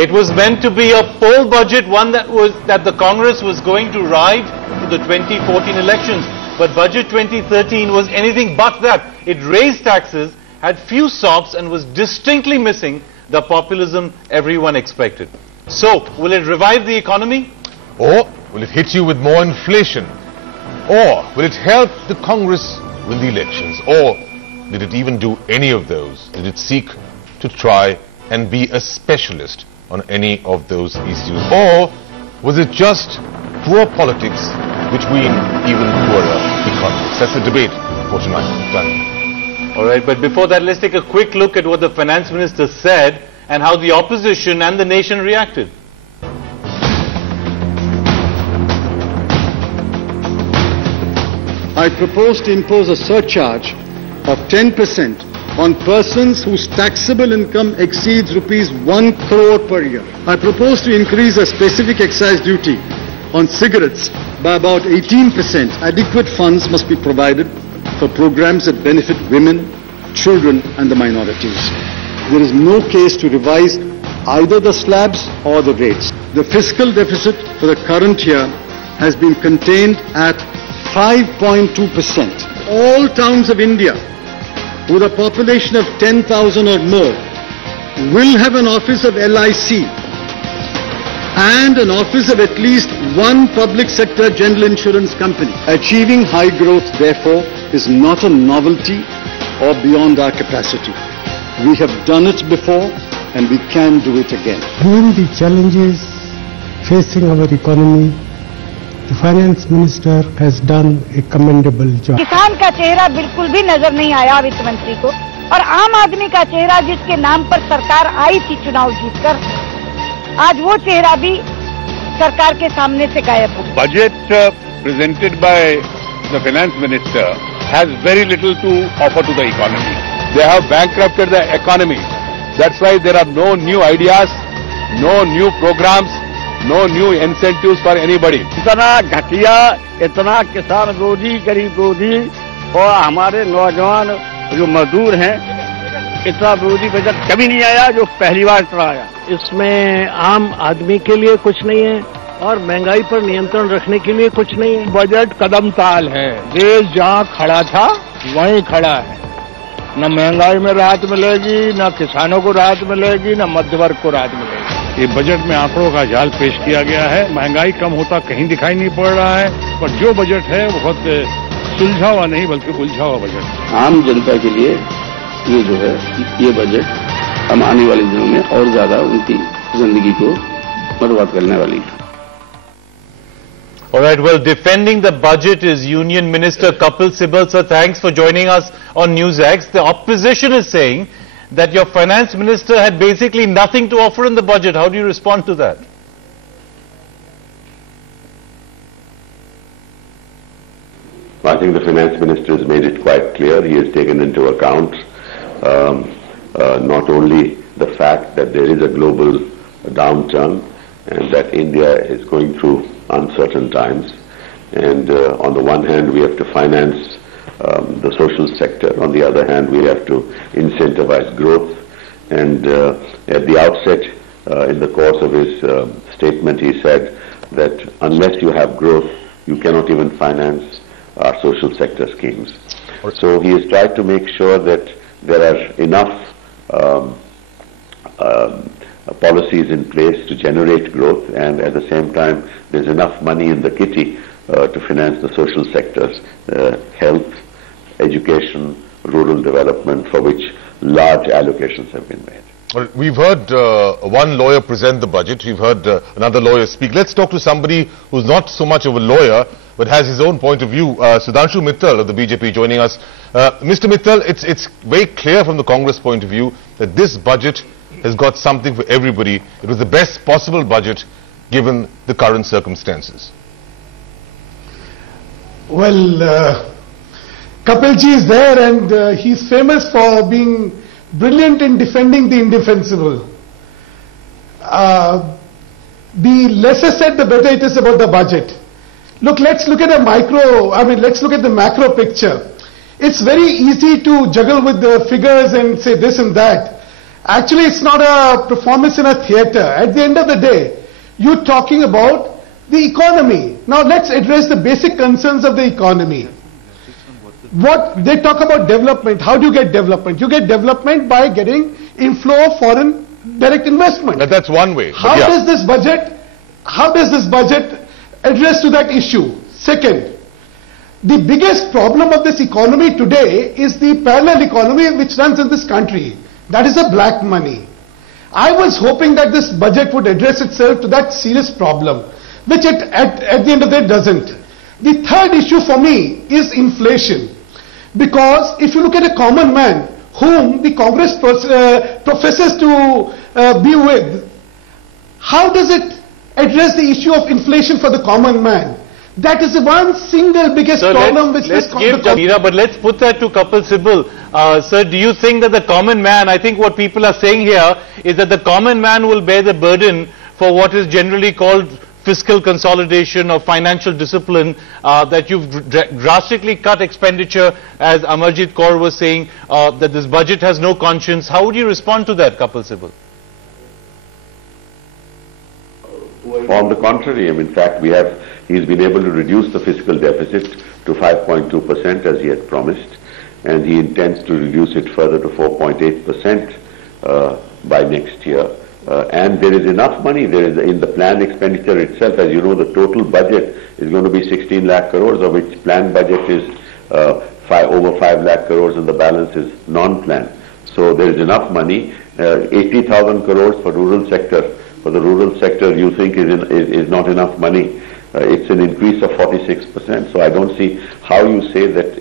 It was meant to be a poll budget, one that the Congress was going to ride to the 2014 elections. But Budget 2013 was anything but that. It raised taxes, had few sops, and was distinctly missing the populism everyone expected. So, will it revive the economy? Or will it hit you with more inflation? Or will it help the Congress win the elections? Or did it even do any of those? Did it seek to try and be a specialist on any of those issues? Or was it just poor politics which win even poorer economies? That's the debate for tonight. Done. All right, but before that, let's take a quick look at what the finance minister said and how the opposition and the nation reacted. I propose to impose a surcharge of 10% on persons whose taxable income exceeds rupees 1 crore per year. I propose to increase a specific excise duty on cigarettes by about 18%. Adequate funds must be provided for programs that benefit women, children and the minorities. There is no case to revise either the slabs or the rates. The fiscal deficit for the current year has been contained at 5.2%. All towns of India with a population of 10,000 or more will have an office of LIC and an office of at least one public sector general insurance company. Achieving high growth, therefore, is not a novelty or beyond our capacity. We have done it before and we can do it again. Given the challenges facing our economy, the finance minister has done a commendable job. किसान का चेहरा बिल्कुल भी नजर नहीं आया वित्त मंत्री को, और आम आदमी का चेहरा जिसके नाम पर सरकार आई थी चुनाव जीतकर, आज वो चेहरा भी सरकार के सामने से गायब हो गया. Budget presented by the finance minister has very little to offer to the economy. They have bankrupted the economy. That's why there are no new ideas, no new programs, no new incentives for anybody. इतना घटिया, इतना किसान विरोधी, गरीब विरोधी और हमारे नौजवान जो मजदूर हैं, इतना विरोधी बजट कभी नहीं आया जो पहली बार इतना आया. इसमें आम आदमी के लिए कुछ नहीं है और महंगाई पर नियंत्रण रखने के लिए कुछ नहीं है. बजट कदम ताल है. देश जहाँ खड़ा था वहीं खड़ा है. न महंगाई में राहत मिलेगी, न किसानों को राहत मिलेगी, न मध्य वर्ग को राहत मिलेगी. ये बजट में आंकड़ों का जाल पेश किया गया है. महंगाई कम होता कहीं दिखाई नहीं पड़ रहा है, पर जो बजट है बहुत सुलझा हुआ नहीं बल्कि उलझा हुआ बजट. आम जनता के लिए ये जो है ये बजट हम आने वाले दिनों में और ज्यादा उनकी जिंदगी को बर्बाद करने वाली है. All right, well, defending the budget is Union Minister Kapil Sibal. Sir, thanks for joining us on NewsX. The opposition is saying that your finance minister had basically nothing to offer in the budget. How do you respond to that? I think the finance minister has made it quite clear. He has taken into account not only the fact that there is a global downturn and that India is going through uncertain times, and on the one hand we have to finance the social sector, on the other hand we have to incentivize growth, and at the outset in the course of his statement he said that unless you have growth you cannot even finance our social sector schemes. So he has tried to make sure that there are enough policies in place to generate growth, and at the same time there's enough money in the kitty to finance the social sectors, health, education, rural development, for which large allocations have been made. Well, we've heard one lawyer present the budget, we've heard another lawyer speak. Let's talk to somebody who's not so much of a lawyer but has his own point of view. Sudhanshu Mittal of the BJP joining us. Mr. Mittal, it's very clear from the Congress point of view that this budget has got something for everybody. It was the best possible budget given the current circumstances. Well, Kapilji is there and he's famous for being brilliant in defending the indefensible. The lesser said, the better it is about the budget. Look, let's look at let's look at the macro picture. It's very easy to juggle with the figures and say this and that. Actually, it's not a performance in a theater. At the end of the day, you're talking about the economy. Now let's address the basic concerns of the economy. What they talk about development. How do you get development? You get development by getting inflow of foreign direct investment. That's one way. How does this budget address to that issue? Second, the biggest problem of this economy today is the parallel economy which runs in this country. That is the black money. I was hoping that this budget would address itself to that serious problem, which it at the end of the day doesn't. The third issue for me is inflation. Because if you look at a common man whom the Congress professes to be with, how does it address the issue of inflation for the common man? That is the one single biggest problem which let's give Meera, but let's put that to Kapil Sibal. Sir, do you think that the common man, I think what people are saying here is that the common man will bear the burden for what is generally called fiscal consolidation or financial discipline, that you've drastically cut expenditure, as Amarjit Kaur was saying, that this budget has no conscience. How would you respond to that, Kapil Sibal? On the contrary, in fact, he's been able to reduce the fiscal deficit to 5.2% as he had promised, and he intends to reduce it further to 4.8% by next year. And there is enough money. There is in the planned expenditure itself. As you know, the total budget is going to be 16 lakh crores, of which planned budget is over 5 lakh crores, and the balance is non-planned. So there is enough money. 80,000 crores for rural sector. For the rural sector, you think is not enough money. It's an increase of 46%. So I don't see how you say that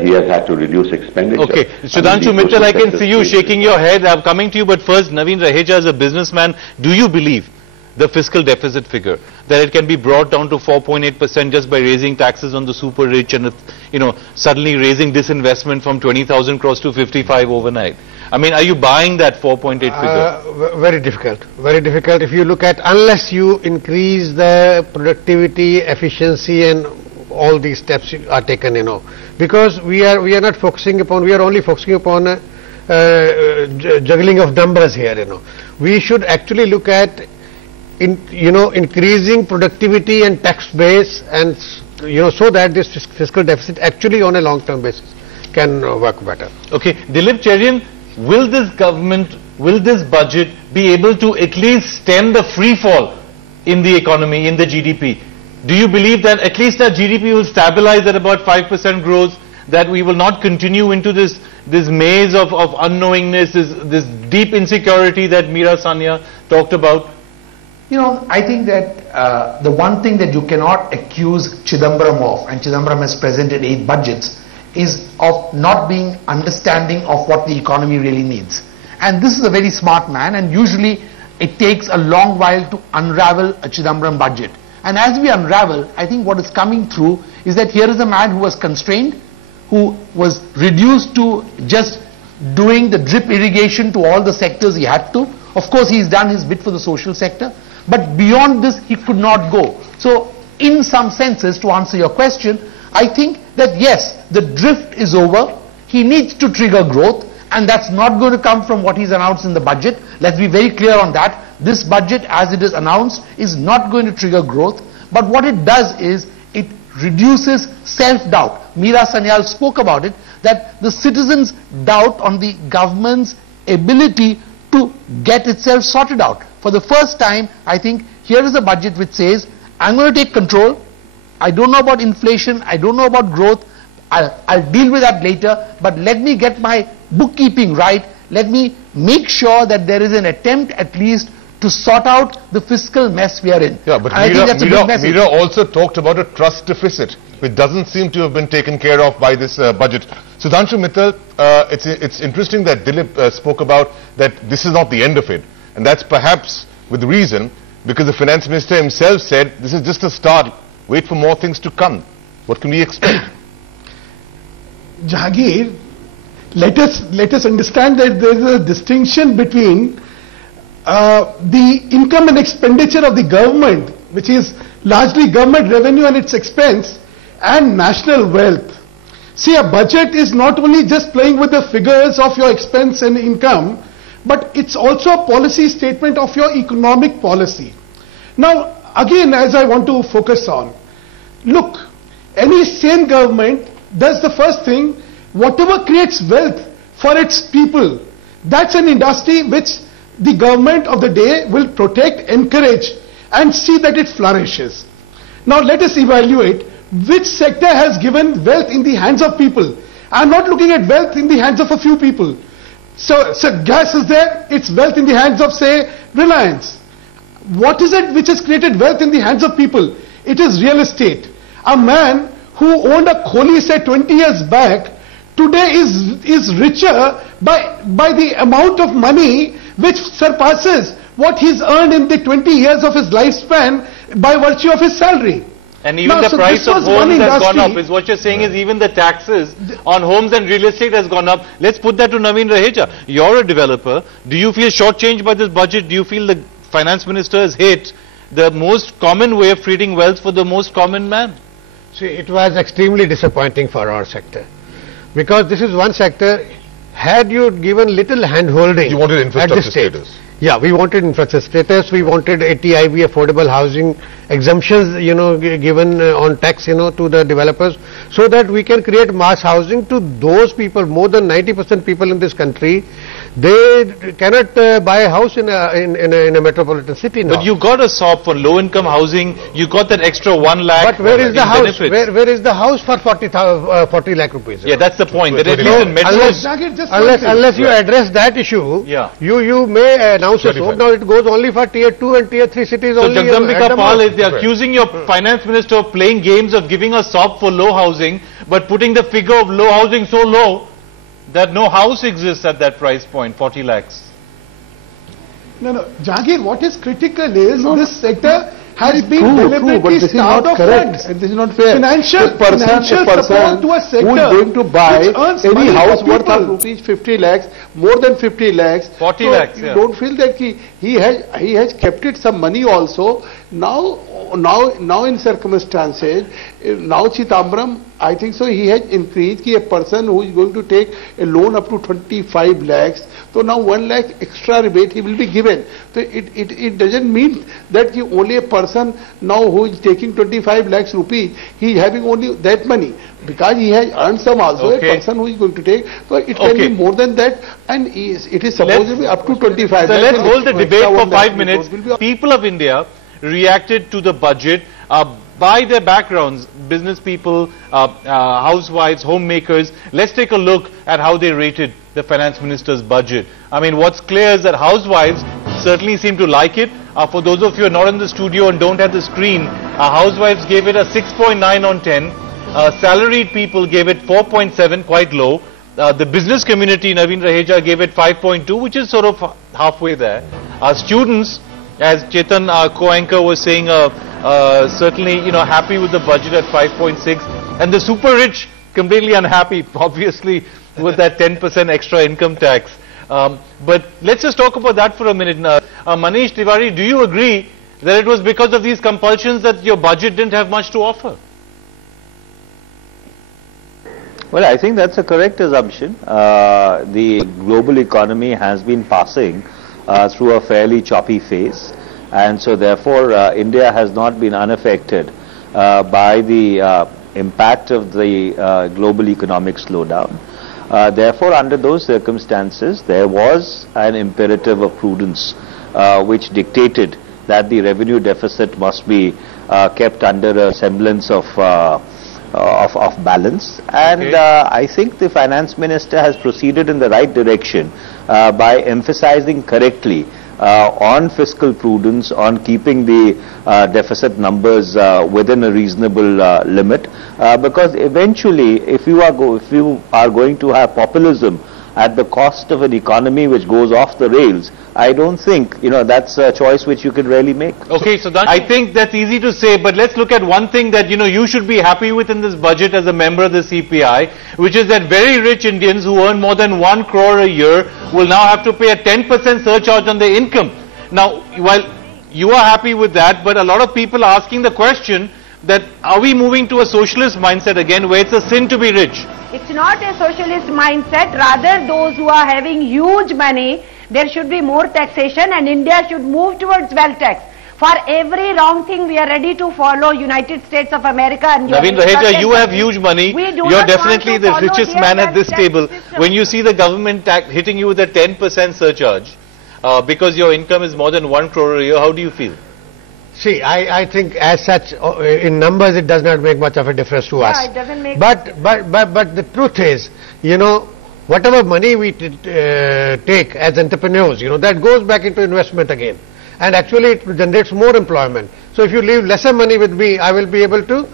he has had to reduce expenditure. Okay, Sudhanshu Mittal, I can see you shaking your head. I'm coming to you, but first, Naveen Raheja, as a businessman, do you believe the fiscal deficit figure, that it can be brought down to 4.8% just by raising taxes on the super rich and, suddenly raising disinvestment from 20,000 crores to 55 overnight? I mean, are you buying that 4.8 figure? Very difficult. Very difficult. If you look at, unless you increase the productivity, efficiency, and all these steps are taken, because we are not focusing upon, we are only focusing upon juggling of numbers here, We should actually look at, increasing productivity and tax base, and, so that this fiscal deficit actually on a long-term basis can work better. Okay, Dilip Cherian, will this government, will this budget be able to at least stem the free fall in the economy, in the GDP? Do you believe that at least our GDP will stabilize at about 5% growth, that we will not continue into this maze of unknowingness, this deep insecurity that Meera Sania talked about? I think that the one thing that you cannot accuse Chidambaram of, and Chidambaram has presented 8 budgets, is of not being understanding of what the economy really needs. And this is a very smart man, and usually it takes a long while to unravel a Chidambaram budget. And as we unravel, I think what is coming through is that here is a man who was constrained, who was reduced to just doing the drip irrigation to all the sectors he had to. Of course, he's done his bit for the social sector, but beyond this, he could not go. So, in some senses, to answer your question, I think that yes, the drift is over. He needs to trigger growth, and that's not going to come from what he's announced in the budget. Let's be very clear on that. This budget, as it is announced, is not going to trigger growth, but what it does is it reduces self-doubt. Meera Sanyal spoke about it, that the citizens' doubt on the government's ability to get itself sorted out. For the first time, I think here is a budget which says, I'm going to take control. I don't know about inflation, I don't know about growth, I'll deal with that later, but let me get my bookkeeping right. Let me make sure that there is an attempt at least to sort out the fiscal mess we are in. Yeah, but Meera also talked about a trust deficit, which doesn't seem to have been taken care of by this budget. Sudhanshu Mittal, it's interesting that Dilip spoke about that this is not the end of it, and that's perhaps with reason, because the finance minister himself said this is just a start. Wait for more things to come. What can we expect? Jahangir, let us understand that there is a distinction between the income and expenditure of the government, which is largely government revenue and its expense, and national wealth. See, a budget is not only just playing with the figures of your expense and income, but it's also a policy statement of your economic policy. Now, again, as I want to focus on, look, any sane government does the first thing, whatever creates wealth for its people, that's an industry which the government of the day will protect, encourage, and see that it flourishes. Now let us evaluate which sector has given wealth in the hands of people. I'm not looking at wealth in the hands of a few people. So gas is there, it's wealth in the hands of, say, Reliance. What is it which has created wealth in the hands of people? It is real estate. A man who owned a kholi, say, 20 years back, today is richer by the amount of money which surpasses what he's earned in the 20 years of his lifespan by virtue of his salary. And even the price of homes has gone up. Is what you're saying is even the taxes on homes and real estate has gone up. Let's put that to Naveen Raheja. You're a developer. Do you feel shortchanged by this budget? Do you feel the finance minister has hit the most common way of creating wealth for the most common man? See, it was extremely disappointing for our sector. Because this is one sector, had you given little hand-holding. You wanted infrastructure status. Yeah, we wanted infrastructure status, we wanted ATIB, affordable housing exemptions, given on tax, to the developers, so that we can create mass housing to those people. More than 90% people in this country, they cannot buy a house in a metropolitan city now. But you got a SOP for low-income housing, you got that extra 1 lakh. But where is the house? Where is the house for 40 lakh rupees? Yeah, that's the point. That at least in metros, unless you address that issue, you may announce a SOP. Now it goes only for tier 2 and tier 3 cities so only. So Jagdambika Pal, they're accusing your finance minister of playing games of giving a SOP for low housing, but putting the figure of low housing so low that no house exists at that price point, 40 lakhs. No, Jagir, what is critical is this sector has been deliberately starved of funds. And this is not fair. Financial support to a sector who is going to buy any house worth of rupees 50 lakhs, more than 50 lakhs. 40 lakhs, you don't feel that he has kept it some money also. Now in circumstances, now Chidambaram, I think so, he has increased a person who is going to take a loan up to 25 lakhs. So now 1 lakh extra rebate he will be given. So it doesn't mean that only a person now who is taking 25 lakhs rupees, he is having only that money. Because he has earned some also, a person who is going to take. So it can be more than that, and it is supposed to be up to 25 lakhs. So let's hold the debate for 5 minutes. People of India reacted to the budget by their backgrounds, business people, housewives, homemakers. Let's take a look at how they rated the finance minister's budget. I mean, what's clear is that housewives certainly seem to like it. For those of you who are not in the studio and don't have the screen, housewives gave it a 6.9 on 10. Salaried people gave it 4.7, quite low. The business community, Naveen Raheja, gave it 5.2, which is sort of halfway there. Students, as Chetan, our co-anchor, was saying, certainly, happy with the budget at 5.6. And the super rich, completely unhappy, obviously, with that 10% extra income tax. But let's just talk about that for a minute. Manish Tiwari, do you agree that it was because of these compulsions that your budget didn't have much to offer? Well, I think that's a correct assumption. The global economy has been passing through a fairly choppy phase, and so therefore India has not been unaffected by the impact of the global economic slowdown. Therefore, under those circumstances, there was an imperative of prudence which dictated that the revenue deficit must be kept under a semblance of balance, and I think the finance minister has proceeded in the right direction by emphasizing correctly on fiscal prudence, on keeping the deficit numbers within a reasonable limit, because eventually if you are going to have populism at the cost of an economy which goes off the rails, I don't think, that's a choice which you can really make. Okay, so I think that's easy to say, but let's look at one thing that, you should be happy with in this budget as a member of the CPI, which is that very rich Indians who earn more than 1 crore a year will now have to pay a 10% surcharge on their income. Now, while you are happy with that, but a lot of people are asking the question that are we moving to a socialist mindset again where it's a sin to be rich? It's not a socialist mindset. Rather, those who are having huge money, there should be more taxation, and India should move towards wealth tax. For every wrong thing, we are ready to follow United States of America and Naveen Raheja, you have huge money. You're definitely the richest man at this table. When you see the government hitting you with a 10% surcharge, because your income is more than 1 crore a year, how do you feel? See, I think as such, in numbers, it does not make much of a difference to us. It doesn't make. But the truth is, you know, whatever money we take as entrepreneurs, you know, that goes back into investment again. And actually it generates more employment. So if you leave lesser money with me, I will be able to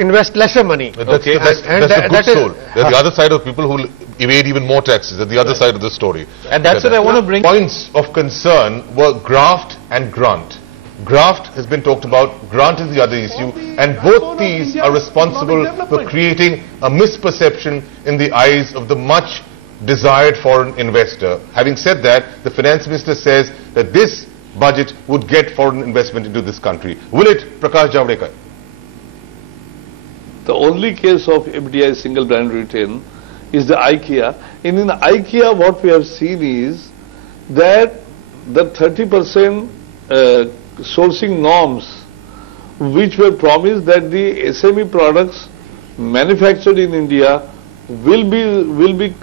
invest lesser money. That's the good soul. There's the other side of people who evade even more taxes. That's the other side of the story. And that's what I want to bring. Points of concern were graft and grant. Graft has been talked about, grant is the other issue, and both these are responsible for creating a misperception in the eyes of the much desired foreign investor. Having said that, the finance minister says that this budget would get foreign investment into this country. Will it, Prakash Javadekar? The only case of FDI single brand return is the IKEA. And in IKEA what we have seen is that the 30% sourcing norms which were promised that the SME products manufactured in India will be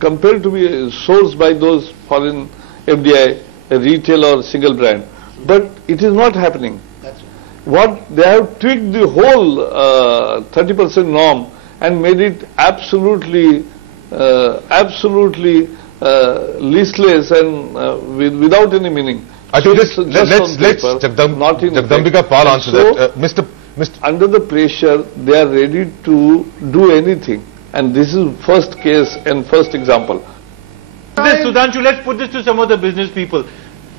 compelled to be sourced by those foreign FDI retail or single brand, but it is not happening. What they have tweaked the whole 30% norm and made it absolutely listless and without any meaning. I think let's Jagdambika Pal answer that. Mr. Under the pressure, they are ready to do anything, and this is first case and first example. Sudhanshu, let's put this to some of the business people.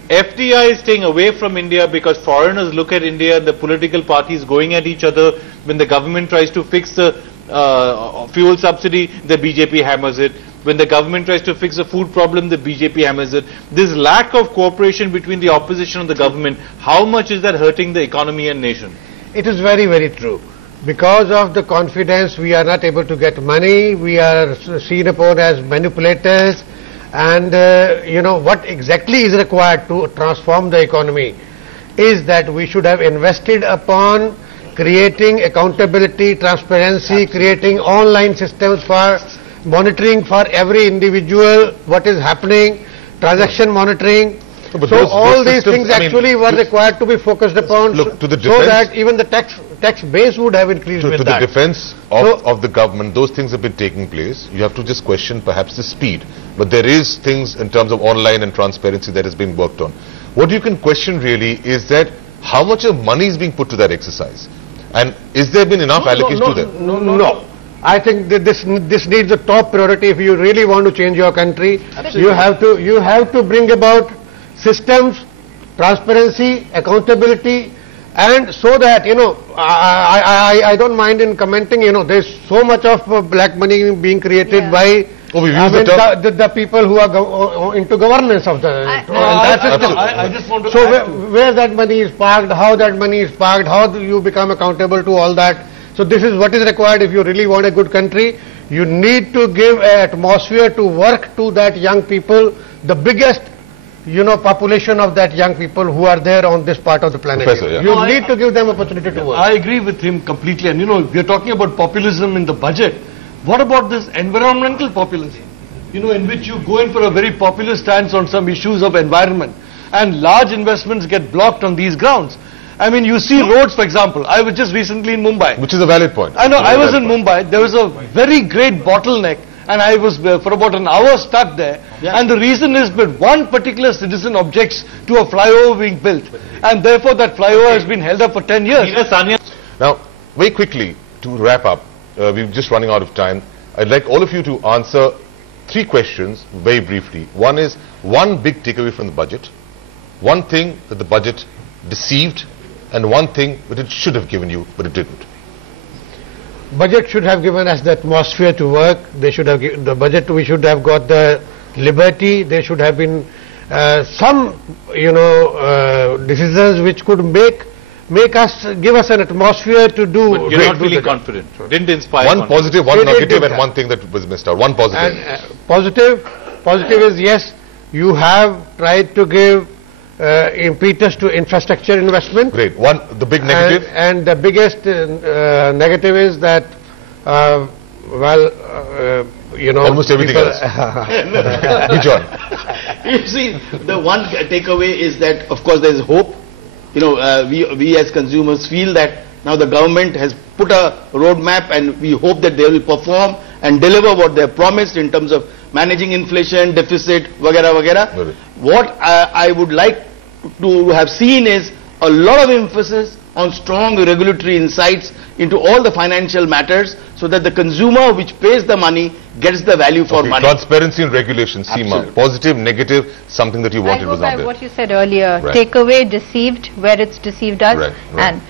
FDI is staying away from India because foreigners look at India, the political parties going at each other. When the government tries to fix the fuel subsidy, the BJP hammers it. When the government tries to fix a food problem, the BJP hammers it. This lack of cooperation between the opposition and the government, how much is that hurting the economy and nation? It is very, very true. Because of the confidence, we are not able to get money. We are seen upon as manipulators. And you know, what exactly is required to transform the economy is that we should have invested upon creating accountability, transparency, creating online systems for monitoring for every individual what is happening, transaction monitoring. So all these things actually were required to be focused upon, so that even the tax base would have increased with that. To the defense of the government, those things have been taking place. You have to just question perhaps the speed. But there is things in terms of online and transparency that has been worked on. What you can question really is that how much of money is being put to that exercise? And is there been enough allocation to them? No. I think that this needs a top priority. If you really want to change your country, you have to bring about systems, transparency, accountability, and so that, you know, I don't mind in commenting, you know, there's so much of black money being created by the people who are into governance of the entire system. I just want to where that money is parked, how that money is parked, how do you become accountable to all that. So this is what is required if you really want a good country. You need to give an atmosphere to work to that young people, the biggest, you know, population of that young people who are there on this part of the planet. Professor, you need to give them opportunity to work. I agree with him completely. And you know, we are talking about populism in the budget. What about this environmental populism? You know, in which you go in for a very popular stance on some issues of environment, and large investments get blocked on these grounds. I mean, you see roads, for example. I was just recently in Mumbai. Which is a valid point. I know, I was in Mumbai. There was a very great bottleneck, and I was for about an hour stuck there. And the reason is that one particular citizen objects to a flyover being built, and therefore that flyover has been held up for 10 years. Now, very quickly, to wrap up, we're just running out of time. I'd like all of you to answer 3 questions very briefly. One is, one big takeaway from the budget, one thing that the budget deceived, and one thing that it should have given you, but it didn't. Budget should have given us the atmosphere to work. They should have given the budget. We should have got the liberty. There should have been some, you know, decisions which could make make us, give us an atmosphere to do. But you're not feeling confident. Didn't inspire. One positive, one It negative, did and one thing that was missed out. One positive. And positive is, yes, you have tried to give impetus to infrastructure investment. Great. The big negative? And the biggest negative is that, almost everything else. John. You see, the one takeaway is that, of course, there is hope. We as consumers feel that now the government has put a roadmap, and we hope that they will perform and deliver what they have promised in terms of managing inflation, deficit, vagara vagara. What I would like to have seen is a lot of emphasis on strong regulatory insights into all the financial matters, so that the consumer which pays the money gets the value for money. Transparency and regulation, Seema. Positive, negative, something that you wanted was not there. I go by what you said earlier. Right. Takeaway, deceived, where it's deceived us. Right. And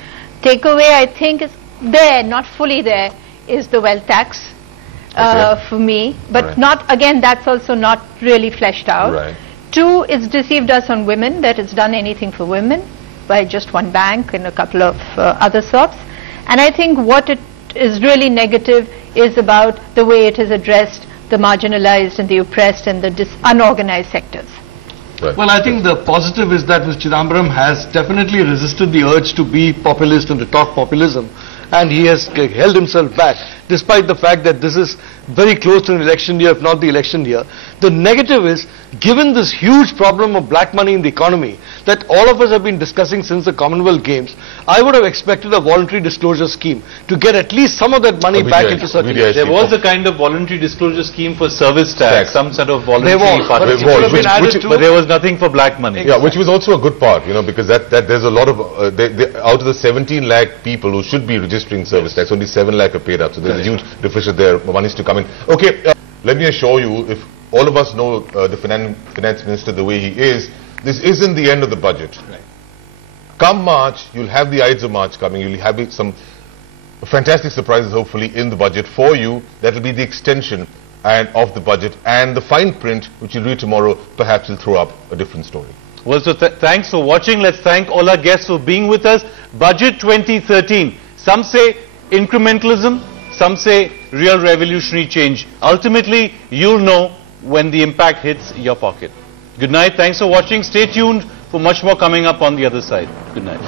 takeaway, I think, is there, not fully there, is the wealth tax for me. But not, again, that's also not really fleshed out. Right. Two, it's deceived us on women, that it's done anything for women by just one bank and a couple of other sorts. And I think what it is really negative is about the way it has addressed the marginalized and the oppressed and the unorganized sectors. Right. Well, I think the positive is that Mr. Chidambaram has definitely resisted the urge to be populist and to talk populism, and he has held himself back, despite the fact that this is very close to an election year, if not the election year. The negative is, given this huge problem of black money in the economy that all of us have been discussing since the Commonwealth Games, I would have expected a voluntary disclosure scheme to get at least some of that money back into circulation. There was a kind of voluntary disclosure scheme for service tax, some sort of voluntary participation, but there was nothing for black money. Yeah, which was also a good part, because that there's a lot of, out of the 17 lakh people who should be registering service tax, only 7 lakh are paid up. So there's a huge deficit there, money is to come in. Okay, let me assure you, if all of us know the finance minister the way he is, this isn't the end of the budget. Right. Come March, you'll have the Ides of March coming, you'll have some fantastic surprises hopefully in the budget for you. That will be the extension of the budget, and the fine print which you'll read tomorrow perhaps will throw up a different story. Well, so thanks for watching. Let's thank all our guests for being with us. Budget 2013. Some say incrementalism, some say real revolutionary change. Ultimately, you'll know when the impact hits your pocket. Good night. Thanks for watching. Stay tuned for much more coming up on the other side. Good night.